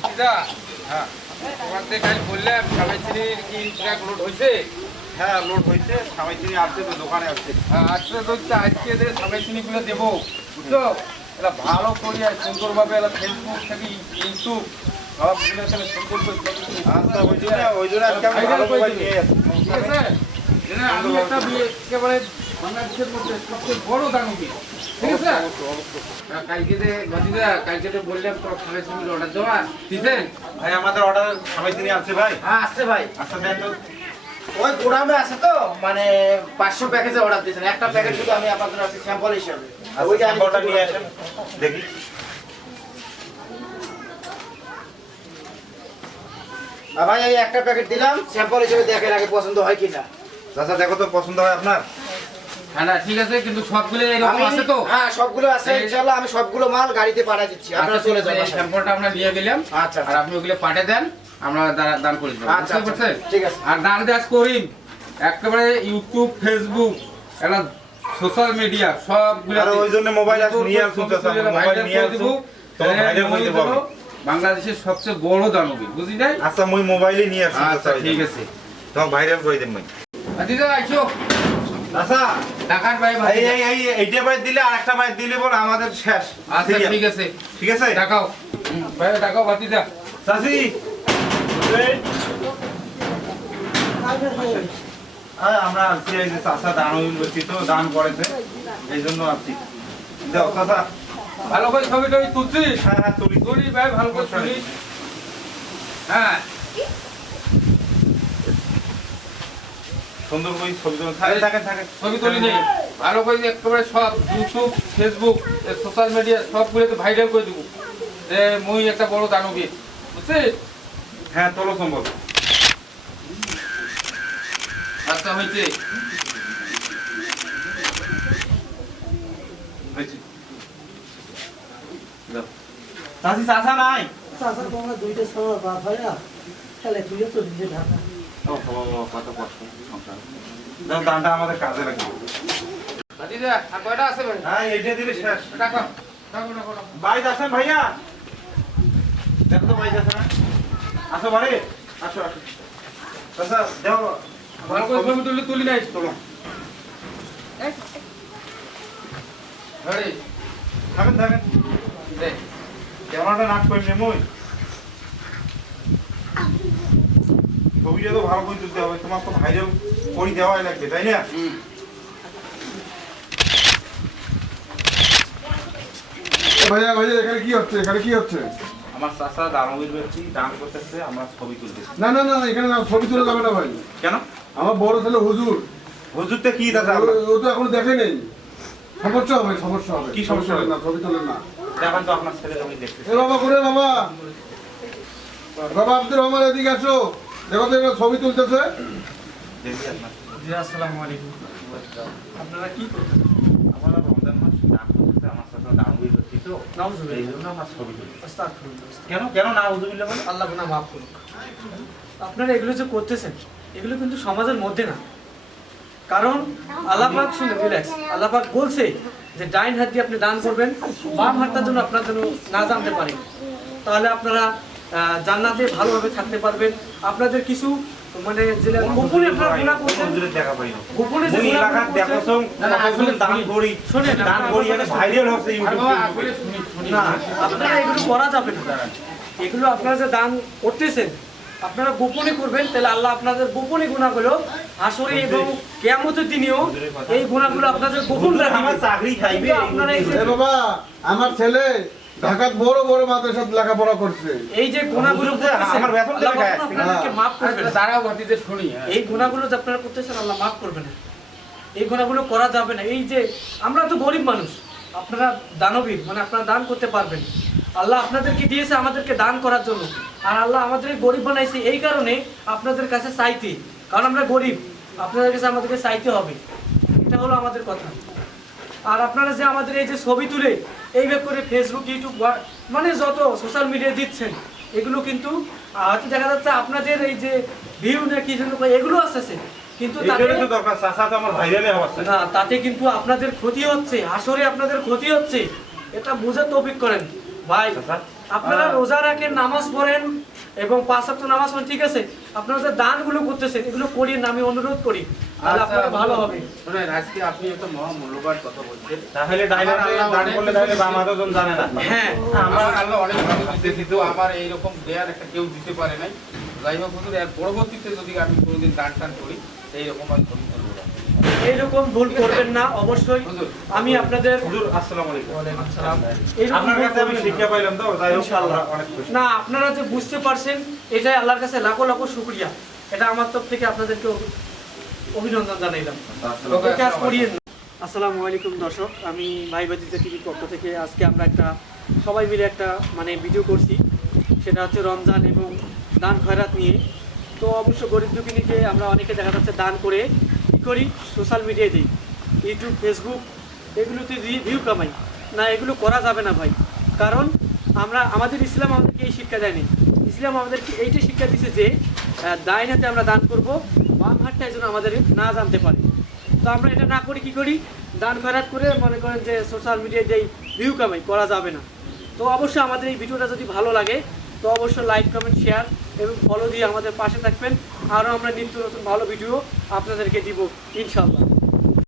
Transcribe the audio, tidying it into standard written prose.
হ্যাঁ তোমাকে কাল বললাম সবাই চিনির কি ট্রাক লোড হয়েছে। হ্যাঁ লোড হয়েছে, সবাই চিনি আসছে তো দোকানে আসছে। আজকে তো আজকে যে সবাই চিনিগুলো দেবো বুঝছো, এটা ভালো করে সুন্দরভাবে এটা ফেসবুক থেকে ইউটিউব সবগুলো তাহলে সুন্দর করে আচ্ছা ওই জন্য আজকে আমি ভালো মোবাইল নিয়ে যাচ্ছি। ঠিক আছে। আমি একটা বিয়ে একেবারে বাংলাদেশের মধ্যে সবচেয়ে বড় দানবী, ঠিক আছে। কালকে যে ভাতিজা কালকে তো বললাম তো সবাই চিনির অর্ডার দেওয়া দিতেন। ভাই আমাদের অর্ডার সবাই চিনি আসছে ভাই। হ্যাঁ আসছে ভাই। আচ্ছা দেন তো। ওই গোডাউনে আছে তো, মানে 500 প্যাকেজে অর্ডার দিয়েছেন। একটা প্যাকেজ শুধু আমি আপনাদের কাছে স্যাম্পল হিসেবে ওই যে স্যাম্পলটা নিয়ে আসেন দেখি। ভাই এই একটা প্যাকেট দিলাম, স্যাম্পল হিসেবে দেখেন আগে পছন্দ হয় কিনা। চাচা দেখো তো পছন্দ হয় আপনার। হ্যাঁ না ঠিক আছে, কিন্তু সবগুলো এরকম আছে তো? হ্যাঁ সবগুলো আছে ইনশাআল্লাহ। আমি সবগুলো মাল গাড়িতে পাঠিয়ে দিচ্ছি, আপনারা চলে যান। এই স্যাম্পলটা আমরা নিয়ে গেলাম। আচ্ছা আর আপনি ওগুলো পাঠিয়ে দেন, আমরা দান করে দেব। আচ্ছা বুঝতে পারছেন? ঠিক আছে। আর দান দেওয়া করিম একেবারে ইউটিউব ফেসবুক এটা সোশ্যাল মিডিয়া সবগুলো। আর ওই জন্য মোবাইল নিয়ে আসুন চাচা, মোবাইল নিয়ে আসুন তো ভাইরাল হইতে পারবে। বাংলাদেশের সবচেয়ে বড় দানবী, বুঝলি নাই? আচ্ছা মই মোবাইলে নিয়ে আসুন আচ্ছা চাচা। ঠিক আছে, তোমাকে ভাইরাল করে দেব মই। দিদা আইছো। আচ্ছা ঢাকার ভাই ভাই এইটা বাইর দিলে আর একটা বাইর দিলে বল আমাদের শেষ। আচ্ছা ঠিক আছে, ঠিক আছে ঢাকাও ভাই, ঢাকাও ভাতিজা। চাচি আমরা আসছি এই যে চাচা দান হইল তো দান করেছে এই জন্য আসছি। যাও চাচা। ভালো করে ছবিটা তুলছিস? হ্যাঁ হ্যাঁ তুলি তুলি ভাই, ভালো করে তুলি। হ্যাঁ সুন্দর করে ছবি তুলে থাকে থাকে ছবি তুলি নেই, ভালো করে একেবারে সব ইউটিউব ফেসবুক সোশ্যাল মিডিয়া সবগুলোতে ভাইরাল করে দেবো যে মুই একটা বড় দানবী, বুঝছিস? হ্যাঁ তোলো সম্ভব। আচ্ছা হয়েছে। চাচি চাচা নাই। চাচার তোমরা দুইটা সবার বাপ হয় না, তাহলে তুইও তো নিজে ঢাকা। ওহো কত কষ্ট সংসার। দাও দানটা আমাদের কাজে লাগে। ভাতিজা আর কয়টা আছে ভাই? হ্যাঁ এইটা দিলে শেষ। টাকা টাকা টাকা বাইক আছেন ভাইয়া? দেখো তো বাইক আছে না? আসো বাড়ি আসো আসো। চাচা দাও ভালো করে ছবি তুলি তুলি নাই তোলো। আরে থাকেন থাকেন দে ক্যামেরাটা নাক করে নে মই। ছবিটা তো ভালো করে তুলতে হবে, তোমার তো ভাইরাল করে দেওয়াই লাগবে তাই না? ভাইয়া ভাইয়া এখানে কি হচ্ছে? এখানে কি হচ্ছে? আমার চাচা দানবীর ব্যক্তি দান করতেছে, আমরা ছবি তুলতেছি। না না না এখানে ছবি তুলে যাবে না ভাই। কেন? আমার বড় ছেলে হুজুর, হুজুরটা কি দাদা? ও তো এখন দেখে নেই। সমস্যা হবে সমস্যা হবে। কি সমস্যা হবে? না ছবি তোলেন না। দেখান তো আপনার ছেলে আমি দেখতে। এ বাবা করে বাবা, বাবা আব্দুর রহমান এদিকে আসো, দেখো তো এবার ছবি তুলতেছে। দেখি আপনার। জি আসসালামু আলাইকুম। আপনারা কি করছেন? আমার রমজান মাস দান করতেছে, আমার চাচা দানবীর ব্যক্তি তো এই জন্য আমার ছবি তুলতেছে। আস্তাগফিরুল্লাহ। কেন কেন না হুজুবিল্লাহ বলে? আল্লাহ গুনাহ মাফ করুক। আপনারা এগুলো যে করতেছেন, এগুলো কিন্তু সমাজের মধ্যে না। কারণ আল্লাহ পাক শুনে রিল্যাক্স, আল্লাহ পাক বলছে যে ডাইন হাত দিয়ে আপনি দান করবেন, বাম হাতটা যেন আপনার জন্য না জানতে পারে, তাহলে আপনারা জান্নাতে ভালোভাবে থাকতে পারবেন। আপনাদের কিছু মানে যে গোপনে আপনারা গুনাহ করছেন, হুজুরের দেখা পাই না। গোপনে যে ওই গুনাহ এলাকার দেখছং আসলে দান করি, শুনেন, দান করি এটা ভাইরাল হচ্ছে আর ইউটিউবে। বাবা আসলে শুনি শুনি না, আপনারা এগুলো করা যাবে না। এগুলো আপনারা যে দান করতেছেন, আপনারা গোপনে করবেন, তাহলে আল্লাহ আপনাদের গোপনে গুনাহগুলো হাসরে এবং কিয়ামতের দিনেও এই গুনাহগুলো আপনাদের গোপন হুজুর রাখবে। আমার চাকরি খাইবে। কিন্তু আপনারা এই যে- এ বাবা আমার ছেলে ঢাকার বড় বড় মাদ্রাসায় লেখাপড়া করছে। এই যে গুনাহগুলো হুজুর যে করতেছেন, আমার বেতন দেবে আল্লাহ গায়ে। আপনাদেরকে মাফ করবেন। দাঁড়াও ভাতিজা শুনি। এই গুনাহগুলো যে আপনারা করতেছেন, আল্লাহ মাফ করবে না। এই গুনাহগুলো করা যাবে না। এই যে আমরা তো গরিব মানুষ, আপনারা দানবীর, মানে আপনারা দান করতে পারবেন। আল্লাহ আপনাদেরকে দিয়েছে আমাদেরকে দান করার জন্য, আর আল্লাহ আমাদের গরিব বানাইছে এই কারণে আপনাদের কাছে চাইতে, কারণ আমরা গরিব, আপনাদের কাছে আমাদেরকে চাইতে হবে। এটা হলো আমাদের কথা। আর আপনারা যে আমাদের এই যে ছবি তুলে এইভাবে করে ফেসবুক ইউটিউব মানে যত সোশ্যাল মিডিয়া দিচ্ছেন, এগুলো কিন্তু হয়তো দেখা যাচ্ছে আপনাদের এই যে ভিউ না কি জন্য এগুলো আসতেছে, কিন্তু তাতে এটারই তো দরকার, চাচা তো আমার ভাইরালে হচ্ছে। না, তাতে কিন্তু আপনাদের ক্ষতি হচ্ছে, আসরে আপনাদের ক্ষতি হচ্ছে। এটা বুঝে তৌফিক করেন ভাই। আপনারা রোজা রাখেন, নামাজ পড়েন এবং 5 ওয়াক্ত নামাজ পড়েন, ঠিক আছে, আপনারা যে দানগুলো করতেছেন এগুলো করিয়ে আমি অনুরোধ করি, তাহলে আপনারা ভালো হবে। শোনেন, আজকে আপনি একটা মহামূল্যবান কথা বলছেন। তাহলে ডাইনারে দান করলে তাহলে বামাদজন জানে না। হ্যাঁ, আমার আল্লাহ অনেক ভালো দিতে দিত, আমার এইরকম দেয়ার একটা কেউ দিতে পারে নাই। যাই হোক হুজুর, এর পরবর্তীতে যদি আমি কোনোদিন দান টান করি এইরকম আর ভুল করবো না। এইরকম ভুল করবেন না অবশ্যই। হুজুর, আমি আপনাদের হুজুর আসসালামু আলাইকুম। এইরকম আপনার ভুল কাছে আমি করবেন না। শিক্ষা পাইলাম তো, তাই হোক ইনশাআল্লাহ। আমরা অনেক খুশি। না, আপনারা যে বুঝতে পারছেন এটাই আল্লাহর কাছে লাখো লাখো শুকরিয়া। এটা আমার তরফ থেকে আপনাদেরকে অভিনন্দন জানাইলাম। ওকে, কাজ করিয়েন না। আসসালামু আলাইকুম দর্শক, আমি ভাই বাজিজা টিভির পক্ষ থেকে আজকে আমরা একটা সবাই মিলে একটা মানে ভিডিও করছি, সেটা হচ্ছে রমজান এবং দান খয়রাত নিয়ে। তো অবশ্য গরিব দুঃখীকে আমরা অনেকে দেখা যাচ্ছে দান করে কী করি, সোশ্যাল মিডিয়ায় দিই, ইউটিউব, ফেসবুক এগুলোতে ভিউ কামাই না, এগুলো করা যাবে না ভাই। কারণ আমাদের ইসলাম আমাদেরকে এই শিক্ষা দেয়নি। ইসলাম আমাদেরকে এইটা শিক্ষা দিচ্ছে যে ডাইন হাতে আমরা দান করব, বাম হাতটা যেন আমাদের না জানতে পারে। তো আমরা এটা না করি, কি করি, দান খয়রাত করে মনে করেন যে সোশ্যাল মিডিয়ায় যেই ভিউ কামাই করা যাবে না। তো অবশ্যই আমাদের এই ভিডিওটা যদি ভালো লাগে তো অবশ্যই লাইক, কমেন্ট, শেয়ার এবং ফলো দিয়ে আমাদের পাশে থাকবেন। আরও আমরা নিত্য নতুন ভালো ভিডিও আপনাদেরকে দিব ইনশাআল্লাহ।